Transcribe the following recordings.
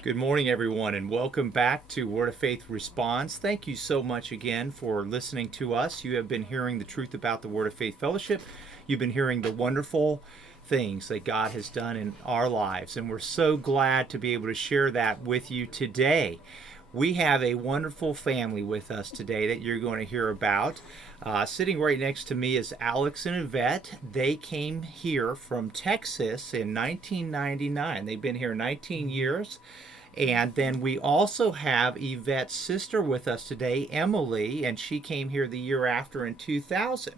Good morning, everyone, and welcome back to Word of Faith Response. Thank you so much again for listening to us. You have been hearing the truth about the Word of Faith Fellowship. You've been hearing the wonderful things that God has done in our lives, and we're so glad to be able to share that with you today. We have a wonderful family with us today that you're going to hear about. Sitting right next to me is Alex and Yvette. They came here from Texas in 1999. They've been here 19 years. And then we also have Yvette's sister with us today, Emily, and she came here the year after in 2000.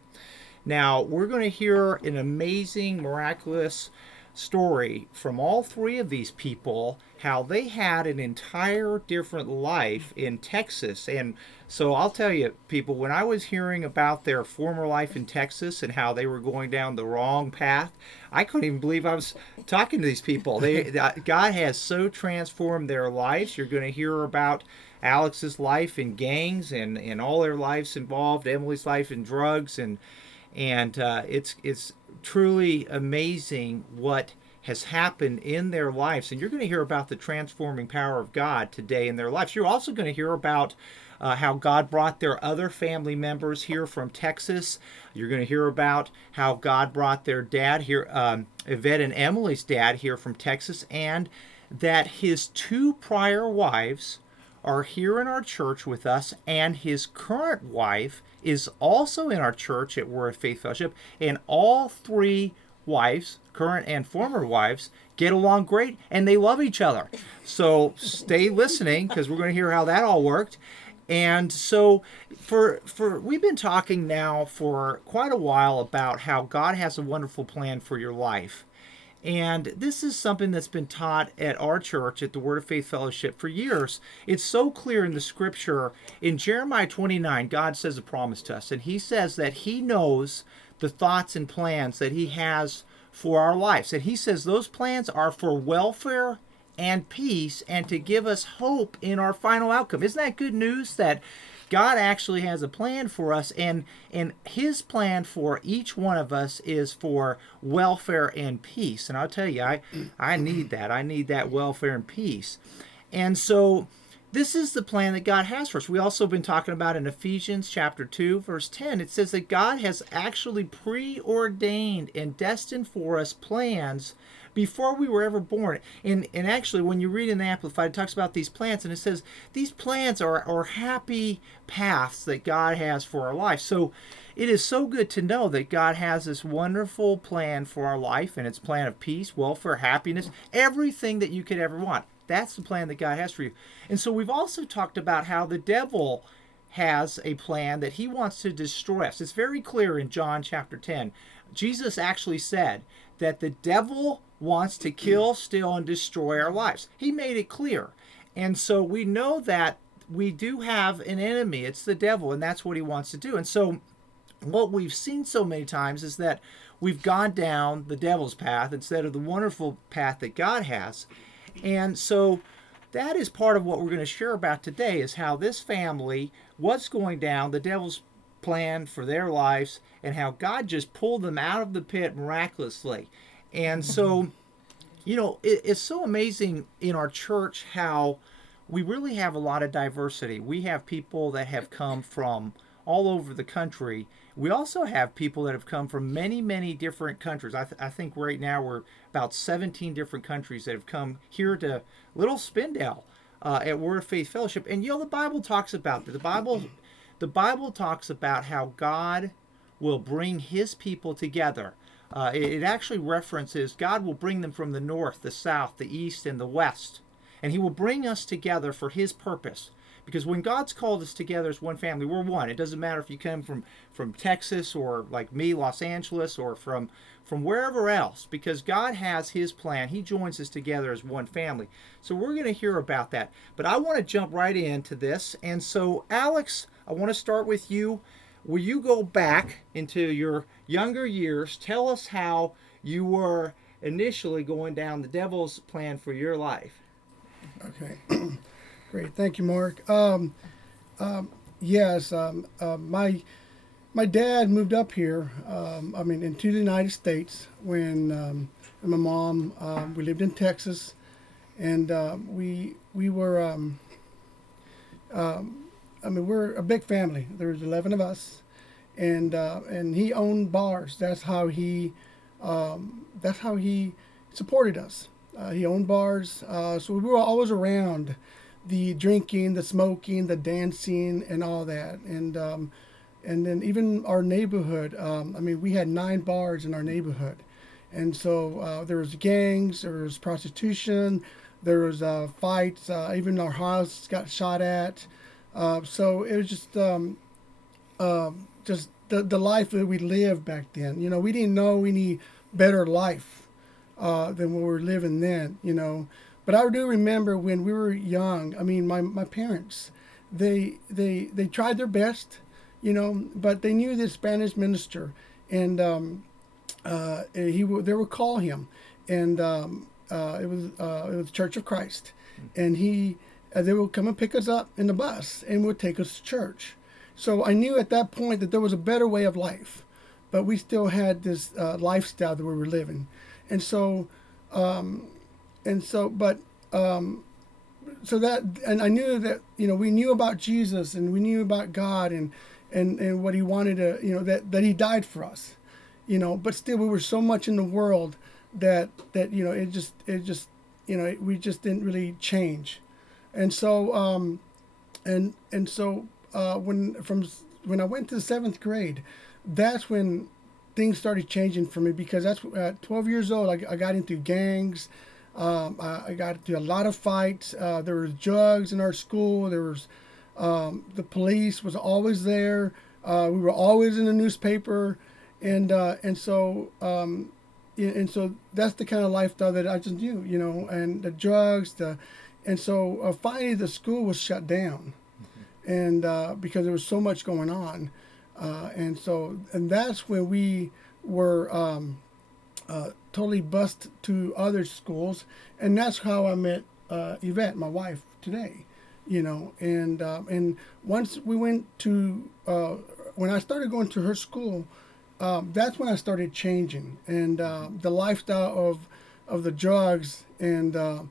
Now, we're going to hear an amazing, miraculous story from all three of these people, how they had an entire different life in Texas. And so I'll tell you, people, when I was hearing about their former life in Texas and how they were going down the wrong path, I couldn't even believe I was talking to these people. God has so transformed their lives. You're going to hear about Alex's life in gangs and all their lives involved, Emily's life in drugs, and it's truly amazing what has happened in their lives. And you're going to hear about the transforming power of God today in their lives. You're also going to hear about how God brought their other family members here from Texas. You're going to hear about how God brought their dad here, Yvette and Emily's dad here from Texas, and that his two prior wives are here in our church with us, and his current wife is also in our church at Word of Faith Fellowship, and all three wives, current and former wives, get along great, and they love each other. So stay listening, because we're going to hear how that all worked. And so for we've been talking now for quite a while about how God has a wonderful plan for your life. And this is something that's been taught at our church, at the Word of Faith Fellowship, for years. It's so clear in the scripture. In Jeremiah 29, God says a promise to us, and He says that He knows the thoughts and plans that He has for our lives. And He says those plans are for welfare and peace, and to give us hope in our final outcome. Isn't that good news that God actually has a plan for us, and His plan for each one of us is for welfare and peace. And I'll tell you, I need that. I need that welfare and peace. And so this is the plan that God has for us. We also have been talking about in Ephesians chapter 2, verse 10. It says that God has actually preordained and destined for us plans before we were ever born. And actually, when you read in the Amplified, it talks about these plans, and it says these plans are happy paths that God has for our life. So it is so good to know that God has this wonderful plan for our life, and it's a plan of peace, welfare, happiness, everything that you could ever want. That's the plan that God has for you. And so we've also talked about how the devil has a plan that he wants to destroy us. It's very clear in John chapter 10. Jesus actually said that the devil wants to kill, steal, and destroy our lives. He made it clear. And so we know that we do have an enemy. It's the devil, and that's what he wants to do. And so what we've seen so many times is that we've gone down the devil's path instead of the wonderful path that God has. And so that is part of what we're going to share about today, is how this family was going down the devil's plan for their lives, and how God just pulled them out of the pit miraculously. And so, it's so amazing in our church how we really have a lot of diversity. We have people that have come from all over the country. We also have people that have come from many, many different countries. I think right now we're about 17 different countries that have come here to Little Spindale at Word of Faith Fellowship. And the Bible talks about that. The Bible talks about how God will bring His people together. It actually references God will bring them from the north, the south, the east, and the west. And He will bring us together for His purpose. Because when God's called us together as one family, we're one. It doesn't matter if you come from Texas, or like me, Los Angeles, or from wherever else. Because God has His plan. He joins us together as one family. So we're going to hear about that. But I want to jump right into this. And so, Alex, I want to start with you. Will you go back into your younger years? Tell us how you were initially going down the devil's plan for your life. Okay. Great. Thank you, Mark. Yes, my dad moved up here, into the United States when my mom, we lived in Texas, and we were. I mean, we're a big family. There was 11 of us, and he owned bars. That's how he supported us. He owned bars, so we were always around the drinking, the smoking, the dancing, and all that. And then even our neighborhood. I mean, we had 9 bars in our neighborhood, and so there was gangs, there was prostitution, there was fights. Even our house got shot at. So it was just the life that we lived back then. You know, we didn't know any better life than what we were living then. You know, but I do remember when we were young. I mean, my parents, they tried their best, you know, but they knew this Spanish minister, and they would call him, and it was Church of Christ, and they would come and pick us up in the bus and would take us to church. So I knew at that point that there was a better way of life, but we still had this lifestyle that we were living, and so so that, and I knew that, you know, we knew about Jesus and we knew about God, and what he wanted to, you know, that he died for us, you know, but still we were so much in the world that you know, it just you know, we just didn't really change. And so when I went to the 7th grade, that's when things started changing for me, because that's at 12 years old I got into gangs. I got into a lot of fights. There was drugs in our school. There was the police was always there. We were always in the newspaper, and so that's the kind of lifestyle that I just knew, you know, and the drugs, and so finally the school was shut down, and because there was so much going on, and that's when we were totally bused to other schools, and that's how I met Yvette, my wife today, you know, and once we went to when I started going to her school, that's when I started changing, and the lifestyle of the drugs and a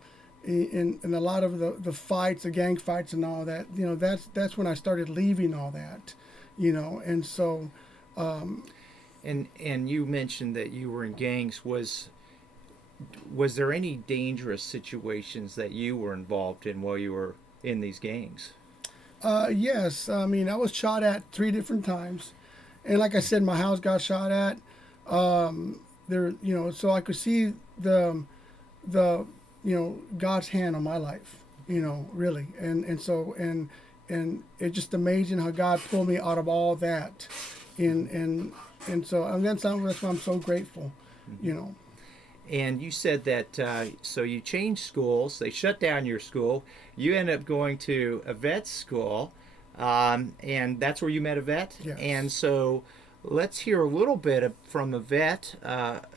lot of the fights, the gang fights and all that, you know, that's when I started leaving all that, you know, and so. And you mentioned that you were in gangs. Was there any dangerous situations that you were involved in while you were in these gangs? Yes, I mean, I was shot at 3 different times, and like I said, my house got shot at. There, you know, so I could see the you know, God's hand on my life, you know, really, and it's just amazing how God pulled me out of all that, and so that's why I'm so grateful, you know. And you said that so you changed schools. They shut down your school. You ended up going to Yvette's school, and that's where you met Yvette. Yes. And so let's hear a little bit from Yvette,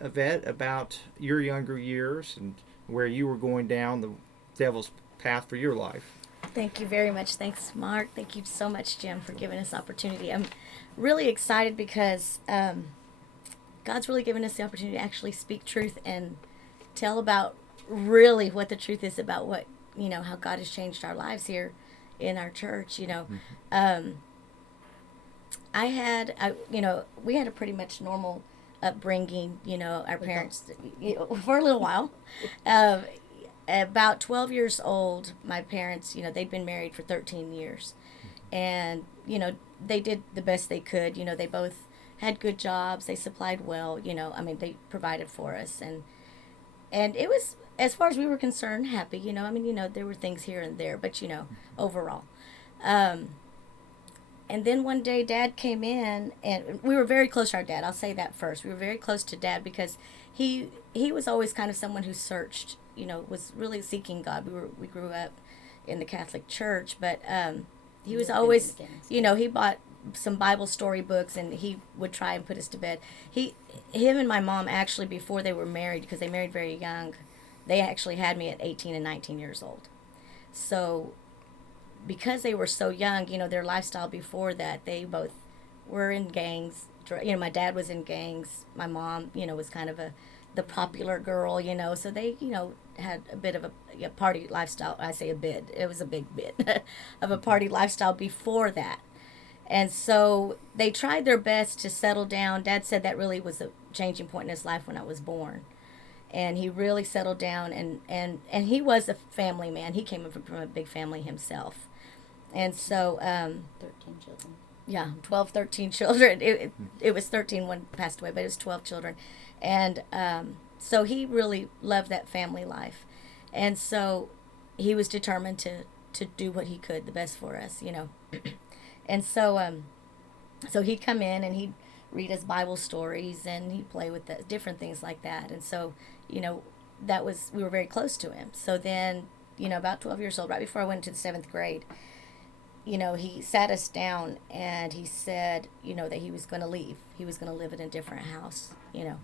Yvette, about your younger years and where you were going down the devil's path for your life. Thank you very much. Thanks, Mark. Thank you so much, Jim, for giving us the opportunity. I'm really excited because God's really given us the opportunity to actually speak truth and tell about really what the truth is about what, you know, how God has changed our lives here in our church, you know. You know, we had a pretty much normal upbringing, you know, our parents, you know, for a little while. About 12 years old, my parents, you know, they'd been married for 13 years. And, you know, they did the best they could. You know, they both had good jobs. They supplied well, you know, I mean, they provided for us. And it was, as far as we were concerned, happy, you know. I mean, you know, there were things here and there, but, you know, overall. And then one day Dad came in, and we were very close to our dad. I'll say that first. We were very close to Dad because he was always kind of someone who searched, you know, was really seeking God. We grew up in the Catholic Church, but he was always, you know, he bought some Bible story books, and he would try and put us to bed. Him and my mom actually, before they were married, because they married very young, they actually had me at 18 and 19 years old. So because they were so young, you know, their lifestyle before that, they both were in gangs. You know, my dad was in gangs. My mom, you know, was kind of the popular girl, you know. So they, you know, had a bit of a party lifestyle. I say a bit. It was a big bit of a party lifestyle before that. And so they tried their best to settle down. Dad said that really was a changing point in his life when I was born. And he really settled down, and he was a family man. He came from a big family himself. And so 13 children. yeah, 12, 13 children. It was 13 when passed away, but it was 12 children. And so he really loved that family life. And so he was determined to do what he could, the best for us, you know. And so he'd come in and he'd read us Bible stories and he'd play with the different things like that. And so, you know, we were very close to him. So then, you know, about 12 years old, right before I went to the 7th grade, you know, he sat us down and he said, you know, that he was going to leave. He was going to live in a different house, you know,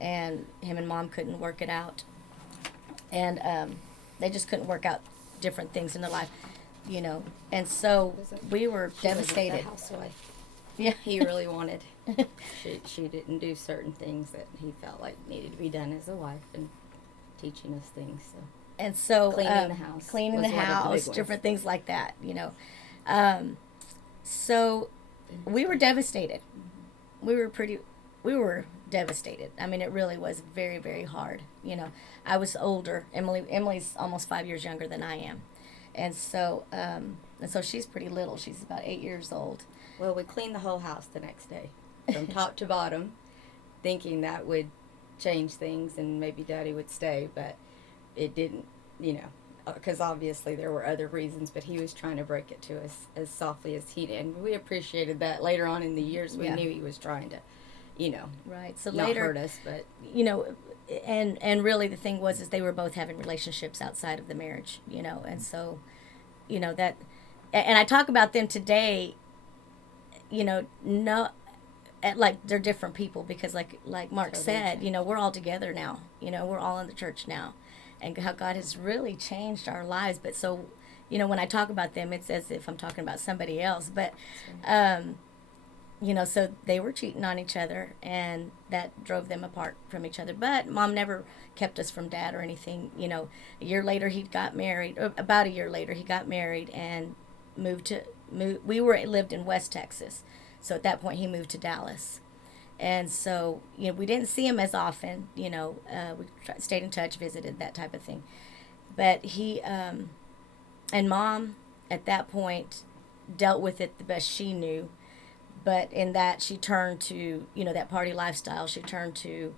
and him and Mom couldn't work it out. And they just couldn't work out different things in their life, you know. And so we were devastated. The housewife. Yeah. He really wanted. She didn't do certain things that he felt like needed to be done as a wife, and teaching us things. So. And so Cleaning the house cleaning was the one of the big house, ones. different things like that, you know. So we were devastated. We were devastated. I mean, it really was very, very hard. You know, I was older. Emily's almost 5 years younger than I am, and so she's pretty little. She's about 8 years old. Well, we cleaned the whole house the next day, from top to bottom, thinking that would change things and maybe Daddy would stay, but it didn't, you know, because obviously there were other reasons, but he was trying to break it to us as softly as he did. And we appreciated that. Later on in the years, we knew he was trying to, you know, Right. So not later, hurt us, but you know, and really the thing was is they were both having relationships outside of the marriage, you know, and so, you know, that, and I talk about them today, you know, no, like they're different people because like Mark Totally said, changed. you know, we're all together now, you know, we're all in the church now, and how God has really changed our lives. But so, you know, when I talk about them, it's as if I'm talking about somebody else, but, you know, so they were cheating on each other, and that drove them apart from each other. But Mom never kept us from Dad or anything. You know, a year later he got married. About a year later he got married and moved. We lived in West Texas, so at that point he moved to Dallas, and so you know we didn't see him as often. You know, we stayed in touch, visited, that type of thing. But he and Mom at that point dealt with it the best she knew. But in that, she turned to, you know, that party lifestyle. She turned to,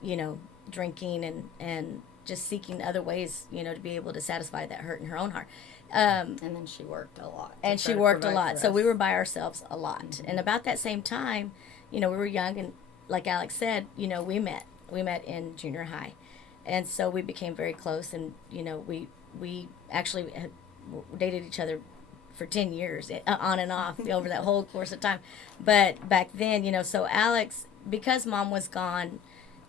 you know, drinking and just seeking other ways, you know, to be able to satisfy that hurt in her own heart. and then she worked a lot. And to she try to worked a provide lot. for So we us. were by ourselves a lot. Mm-hmm. And about that same time, you know, we were young, and like Alex said, you know, we met in junior high. And so we became very close, and, you know, we actually had dated each other for 10 years, on and off, over that whole course of time. But back then, you know, so Alex, because Mom was gone,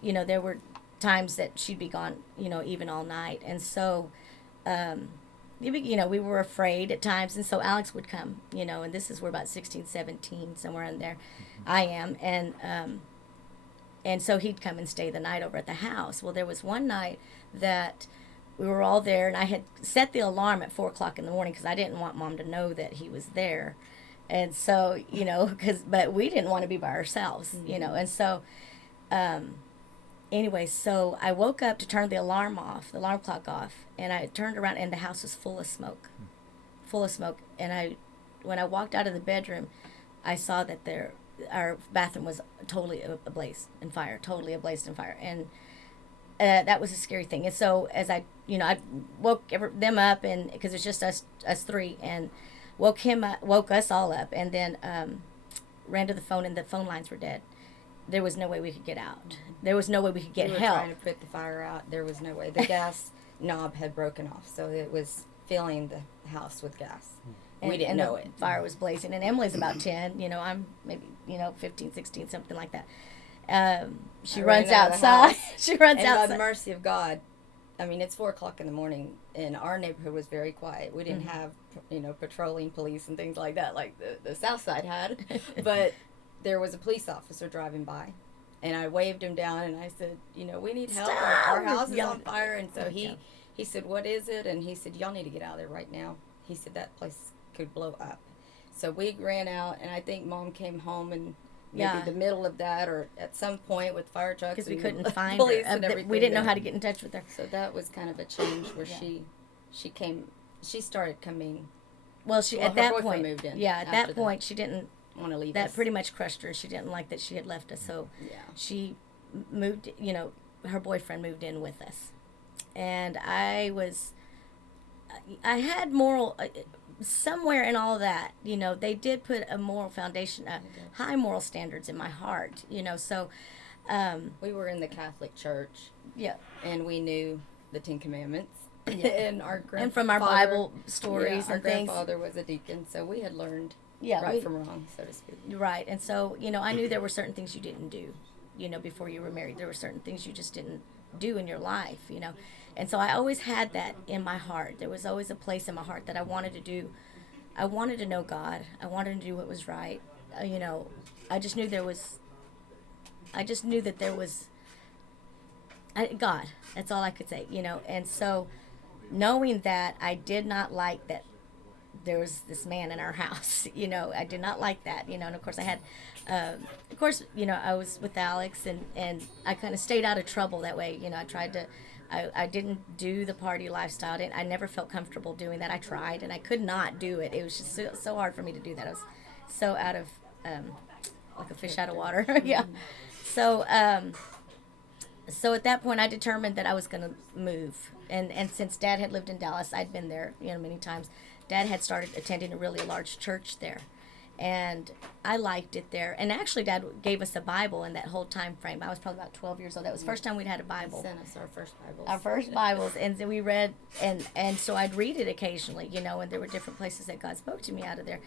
you know, there were times that she'd be gone, you know, even all night. And so, you know, we were afraid at times. And so Alex would come, you know, and this is, we're about 16, 17, somewhere in there. I am. And so he'd come and stay the night over at the house. Well, there was one night that we were all there, and I had set the alarm at 4 o'clock in the morning because I didn't want Mom to know that he was there. And so, you know, but we didn't want to be by ourselves, you know. And so, anyway, so I woke up to turn the alarm clock off, and I turned around, and the house was full of smoke. And when I walked out of the bedroom, I saw that our bathroom was totally ablaze in fire, and that was a scary thing. And so as I woke them up, and because it's just us three, and woke us all up, and then ran to the phone, and the phone lines were dead. There was no way we could get out. There was no way we could get we were help. trying to put the fire out. There was no way. The gas knob had broken off, so it was filling the house with gas. We didn't know it. Fire was blazing, and Emily's about 10. You know, I'm maybe 15, 16, something like that. She I runs ran out of the outside. house. She runs And by outside. the mercy of God, I mean, it's 4 o'clock in the morning, and our neighborhood was very quiet. We didn't have, patrolling police and things like that, like the South Side had. But there was a police officer driving by, And I waved him down and I said, you know, we need help. Stop! Our house is Yeah. on fire. And so Yeah. he said, what is it? And he said, y'all need to get out of there right now. He said that place could blow up. So we ran out, and I think Mom came home and maybe Yeah. the middle of that or at some point with fire trucks. Because we and couldn't the find her. police and everything. We didn't know there. how to get in touch with her. So that was kind of a change where Yeah. she started coming, Well, Well, at her that boyfriend point, moved in yeah, at after that that. point, she didn't. want to leave That us. pretty much crushed her. She didn't like that she had left us, so Yeah. she moved. You know, her boyfriend moved in with us, and I had moral. Somewhere in all of that, you know, they did put a moral foundation, high moral standards in my heart, you know, so, We were in the Catholic Church, yeah. and we knew the Ten Commandments. and our grandfather, And from our Bible stories our and things. grandfather was a deacon, so we had learned Yeah, right we- from wrong, so to speak. Right. And so, you know, I knew there were certain things you didn't do, you know, before you were married. There were certain things you just didn't do in your life, you know. And so I always had that in my heart. There was always a place in my heart that I wanted to do. I wanted to know God. I wanted to do what was right. You know, I just knew that there was God. That's all I could say, you know. And so knowing that, I did not like that there was this man in our house, you know. I did not like that, you know. And of course I had, you know, I was with Alex, and I kind of stayed out of trouble that way. You know, I didn't do the party lifestyle. I never felt comfortable doing that. I tried, and I could not do it. It was just so hard for me to do that. I was so out of, like a fish out of water. Yeah. So, so at that point, I determined that I was going to move. And since Dad had lived in Dallas, I'd been there, you know, many times. Dad had started attending a really large church there, and I liked it there. And actually, Dad gave us a Bible in that whole time frame. I was probably about 12 years old. That was the first time we'd had a Bible. Sent us our first Bibles. Our first Bibles, and then we read, and so I'd read it occasionally, you know, and there were different places that God spoke to me out of there.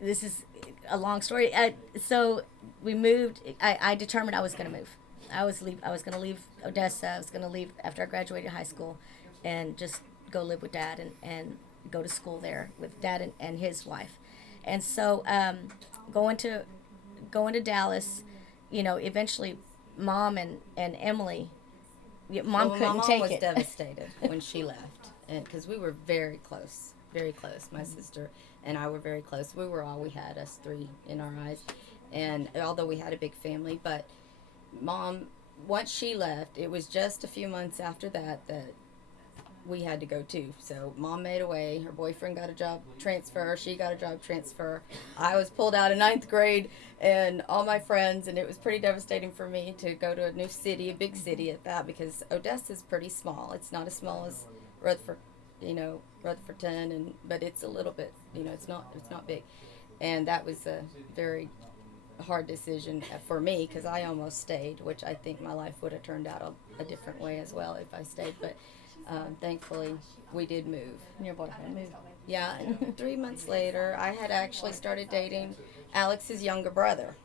This is a long story. So we moved. I determined I was going to move. I was going to leave Odessa. I was going to leave after I graduated high school, and just go live with Dad and go to school there with Dad and his wife. And so going to Dallas, you know, eventually Mom and Emily, Mom couldn't my take mom was it. devastated when she left, and because we were very close. My sister and I were very close. We were all we had, us three in our eyes, and although we had a big family, but Mom, once she left, it was just a few months after that we had to go too. So Mom made away. Her boyfriend got a job transfer. She got a job transfer. I was pulled out of 9th grade, and all my friends, and it was pretty devastating for me to go to a new city, a big city at that, because Odessa's pretty small. It's not as small as Rutherford, Rutherfordton, but it's a little bit, you know, it's not big. And that was a very hard decision for me, because I almost stayed, which I think my life would have turned out a different way as well if I stayed. But thankfully, we did move. Your boyfriend moved. Yeah, and 3 months later, I had actually started dating Alex's younger brother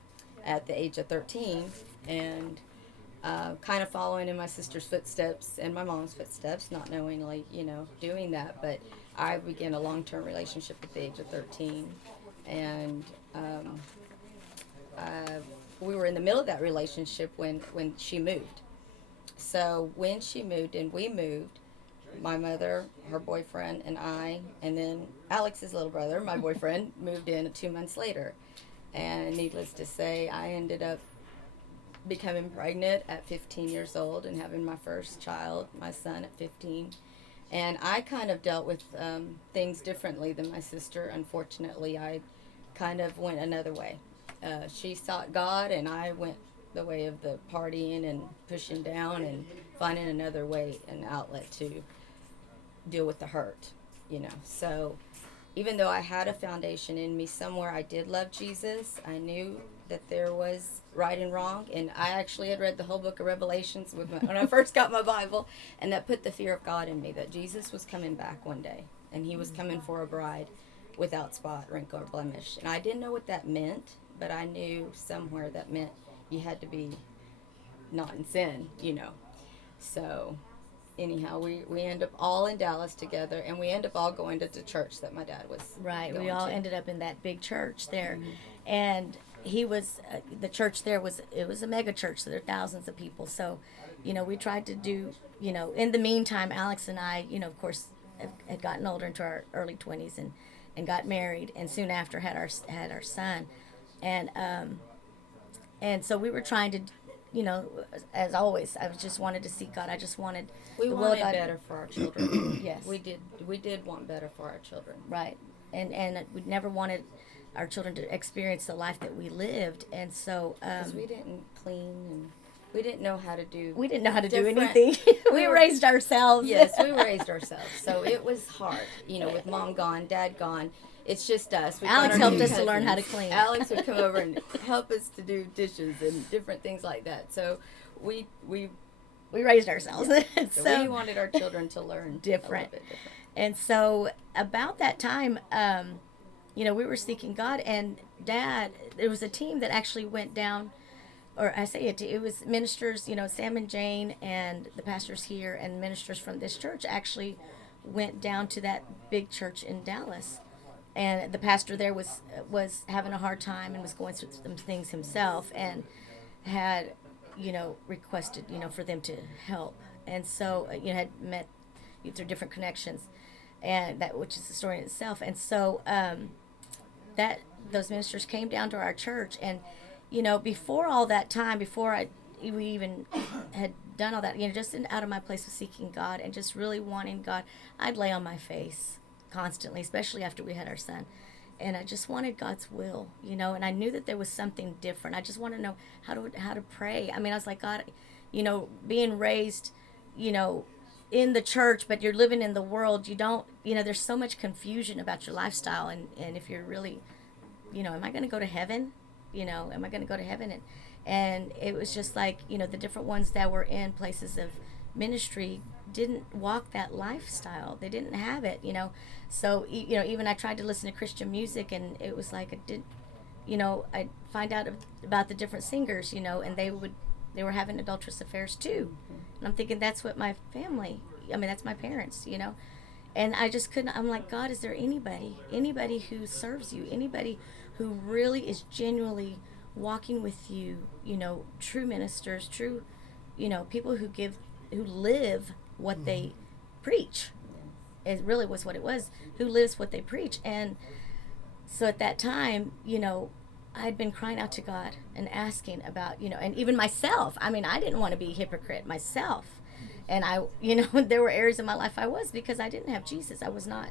at the age of 13, and kind of following in my sister's footsteps and my mom's footsteps, not knowingly, you know, doing that. But I began a long-term relationship at the age of 13, and we were in the middle of that relationship when she moved. So when she moved and we moved, my mother, her boyfriend, and I, and then Alex's little brother, my boyfriend, moved in 2 months later. And needless to say, I ended up becoming pregnant at 15 years old and having my first child, my son, at 15. And I kind of dealt with things differently than my sister. Unfortunately, I kind of went another way. She sought God, and I went the way of the partying and pushing down and finding another way, an outlet to deal with the hurt, you know. So even though I had a foundation in me somewhere, I did love Jesus. I knew that there was right and wrong, and I actually had read the whole book of Revelations when I first got my Bible, and that put the fear of God in me, that Jesus was coming back one day, and he was coming for a bride without spot, wrinkle, or blemish. And I didn't know what that meant, but I knew somewhere that meant you had to be not in sin, you know. So anyhow, we end up all in Dallas together, and we end up all going to the church that my dad was Right. going We all to. ended up in that big church there. And he was the church there was it was a mega church, so there were thousands of people. So, we tried to do, in the meantime, Alex and I, of course, had gotten older into our early 20s and got married, and soon after had our son, and so we were trying to, as always, I just wanted to seek God. I just wanted We the will of wanted God. better for our children. Yes. We did want better for our children. Right. And we never wanted our children to experience the life that we lived, and so Because we didn't clean and we didn't know how to do. we didn't know how to do different- anything. we we were- raised ourselves. Yes, we raised ourselves, so it was hard. With mom gone, dad gone, it's just us. We Alex got our helped two us to learn how to cousins. clean. Alex would come over and help us to do dishes and different things like that. So we We raised ourselves. so we wanted our children to learn Different. a little bit different. And so about that time, we were seeking God, and Dad, there was a team that actually went down, or I say it was ministers, Sam and Jane and the pastors here and ministers from this church actually went down to that big church in Dallas. And the pastor there was having a hard time and was going through some things himself, and had, requested, for them to help. And so, had met through different connections, and that, which is a story in itself. And so, that those ministers came down to our church, and, before all that time, before we even had done all that, just out of my place of seeking God and just really wanting God, I'd lay on my face constantly, especially after we had our son. And I just wanted God's will, and I knew that there was something different. I just wanted to know how to pray. I mean, I was like, God, being raised, in the church, but you're living in the world, you don't, there's so much confusion about your lifestyle. And if you're really, am I going to go to heaven? Am I going to go to heaven? And it was just like, the different ones that were in places of ministry didn't walk that lifestyle. They didn't have it, So, even I tried to listen to Christian music, and it was like, I'd find out about the different singers, and they were having adulterous affairs too. And I'm thinking, that's what my family, that's my parents, And I just couldn't, I'm like, God, is there anybody who serves you, anybody who really is genuinely walking with you, true ministers, true, people who live what they preach. It really was what it was, who lives what they preach. And so at that time, I'd been crying out to God and asking about, and even myself. I didn't want to be a hypocrite myself. And I, there were areas in my life I was, because I didn't have Jesus. I was not,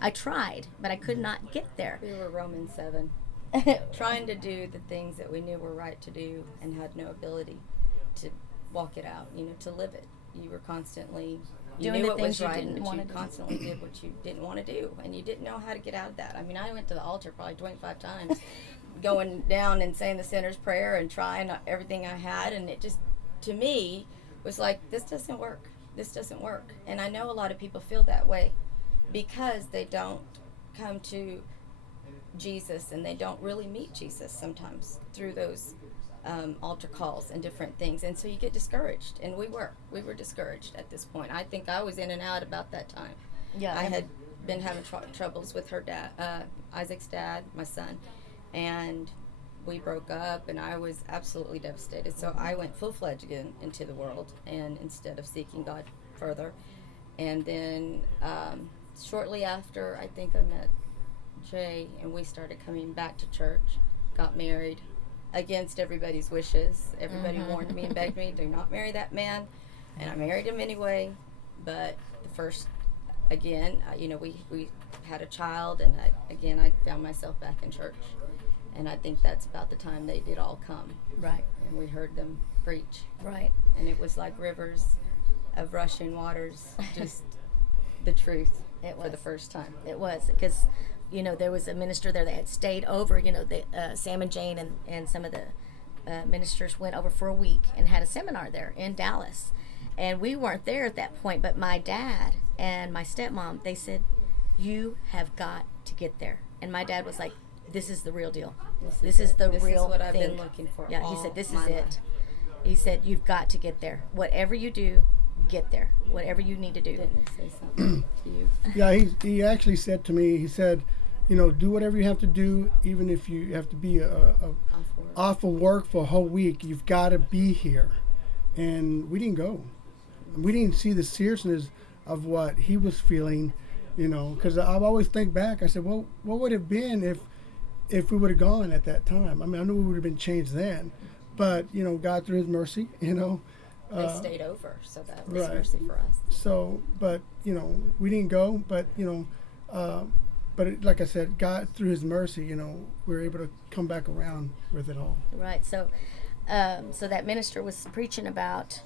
I tried, but I could not get there. We were Romans 7, trying to do the things that we knew were right to do and had no ability to walk it out, to live it. You were constantly Doing knew the it things was you right, didn't but wanna you do. constantly did what you didn't want to do, and you didn't know how to get out of that. I went to the altar probably 25 times, going down and saying the sinner's prayer and trying everything I had, and it just, to me, was like, this doesn't work. This doesn't work. And I know a lot of people feel that way because they don't come to Jesus, and they don't really meet Jesus sometimes through those altar calls and different things, and so you get discouraged, and we were discouraged at this point. I think I was in and out about that time. Yeah. I had been having troubles with her dad, Isaac's dad, my son, and we broke up, and I was absolutely devastated. So I went full-fledged again into the world, and instead of seeking God further. And then shortly after, I think I met Jay, and we started coming back to church, got married against everybody's wishes. Everybody warned me and begged me, do not marry that man, and I married him anyway. But the first, again, we had a child, and I found myself back in church. And I think that's about the time they did all come. Right. And we heard them preach. Right. And it was like rivers of rushing waters, just the truth It for the was. first time. It was, because, there was a minister there that had stayed over, Sam and Jane and some of the ministers went over for a week and had a seminar there in Dallas. And we weren't there at that point, but my dad and my stepmom, they said, you have got to get there. And my dad was like, this is the real deal. This is the This real is what I've thing. been looking for. Yeah, he all said, this my is it. life. He said, you've got to get there. Whatever you do, get there. Whatever you need to do. Didn't he say something to you? Yeah, he actually said to me, he said, do whatever you have to do, even if you have to be off of work for a whole week. You've got to be here. And we didn't go. We didn't see the seriousness of what he was feeling, because I've always think back. I said, well, what would it have been if we would have gone at that time? I mean, I knew we would have been changed then, but God through his mercy, They stayed over, so that was right. mercy for us. So, but we didn't go, but like I said, God through his mercy, we were able to come back around with it all. Right. So that minister was preaching about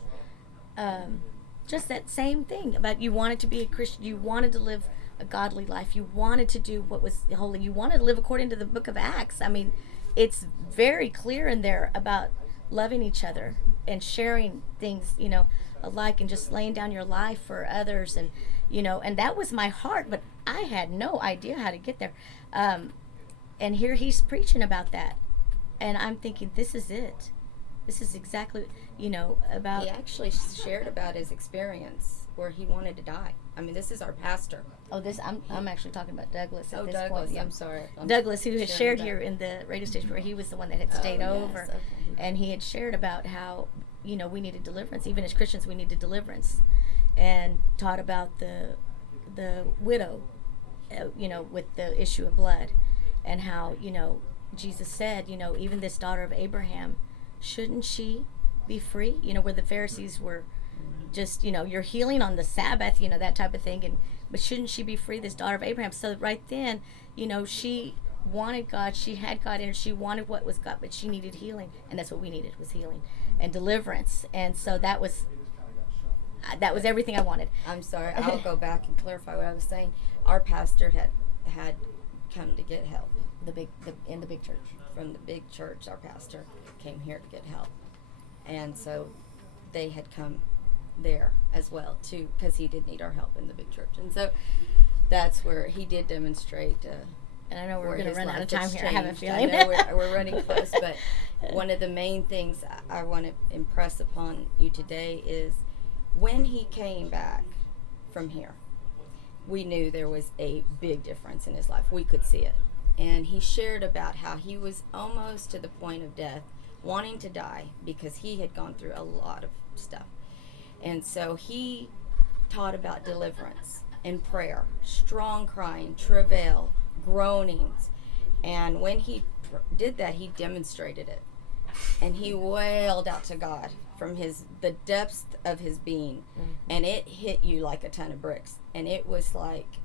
just that same thing, about you wanted to be a Christian, you wanted to live a godly life, you wanted to do what was holy, you wanted to live according to the book of Acts. I mean, it's very clear in there about loving each other and sharing things, alike, and just laying down your life for others. And, and that was my heart, but I had no idea how to get there. And here he's preaching about that. And I'm thinking, this is it. This is exactly, about... He actually shared about his experience where he wanted to die. I mean, this is our pastor. Oh, I'm actually talking about Douglas at this Douglas, point. Yeah. I'm sorry. Douglas, who had shared here in the radio station, where he was the one that had stayed over. Okay. And he had shared about how, we needed deliverance. Even as Christians, we needed deliverance. And taught about the widow, with the issue of blood. And how, Jesus said, even this daughter of Abraham, shouldn't she be free? Where the Pharisees were just, you're healing on the Sabbath, that type of thing. But shouldn't she be free, this daughter of Abraham? So right then, she wanted God. She had God in her. She wanted what was God, but she needed healing. And that's what we needed, was healing and deliverance. And so that was everything I wanted. I'm sorry. I'll go back and clarify what I was saying. Our pastor had come to get help. In the big church. From the big church, our pastor came here to get help. And so they had come there as well, too, because he did need our help in the big church. And so that's where he did demonstrate. And I know we're going to run out of life time has here. I have a changed. feeling. I know we're running close, but one of the main things I want to impress upon you today is when he came back from here, we knew there was a big difference in his life. We could see it. And he shared about how he was almost to the point of death, wanting to die because he had gone through a lot of stuff. And so he taught about deliverance and prayer, strong crying, travail, groanings. And when he did that, he demonstrated it. And he wailed out to God from the depths of his being. Mm-hmm. And it hit you like a ton of bricks. And it was like,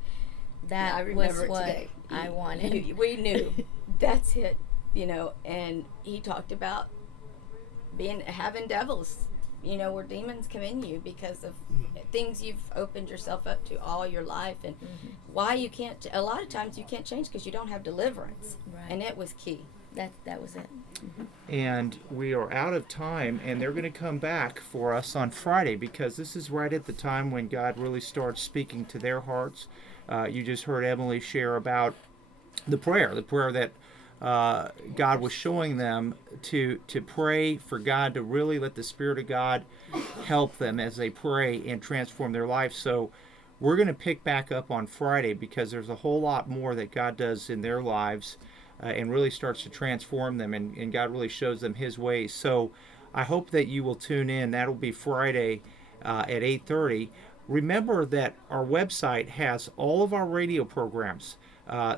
that I remember was what today. I wanted. We knew that's it, and he talked about having devils, where demons come in you because of things you've opened yourself up to all your life, and why you can't, a lot of times you can't change because you don't have deliverance. Right. And it was key. That was it. Mm-hmm. And we are out of time, and they're going to come back for us on Friday, because this is right at the time when God really starts speaking to their hearts. You just heard Emily share about the prayer that God was showing them to pray for God to really let the Spirit of God help them as they pray and transform their life. So we're going to pick back up on Friday, because there's a whole lot more that God does in their lives and really starts to transform them, and God really shows them His ways. So I hope that you will tune in. That'll be Friday at 8:30. Remember that our website has all of our radio programs.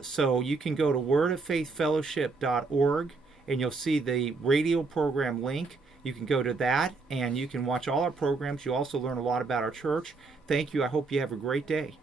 So you can go to wordoffaithfellowship.org, and you'll see the radio program link. You can go to that, and you can watch all our programs. You'll also learn a lot about our church. Thank you. I hope you have a great day.